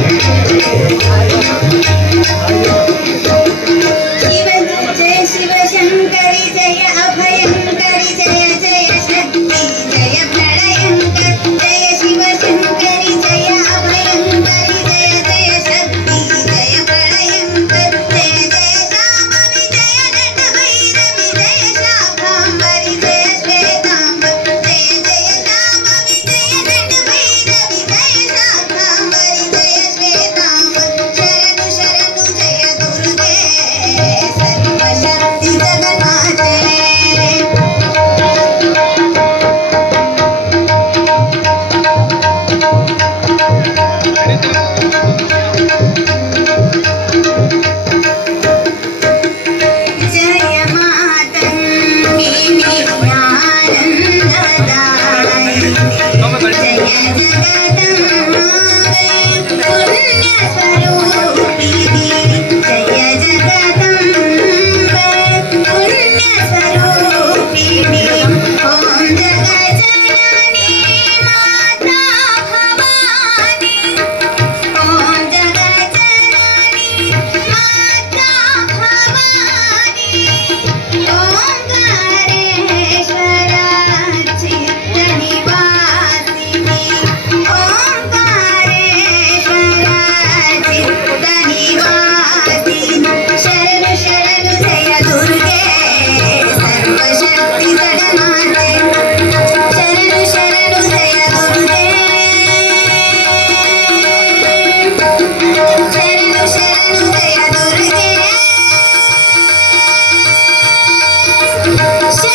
I'm sorry. பொன்னாசம்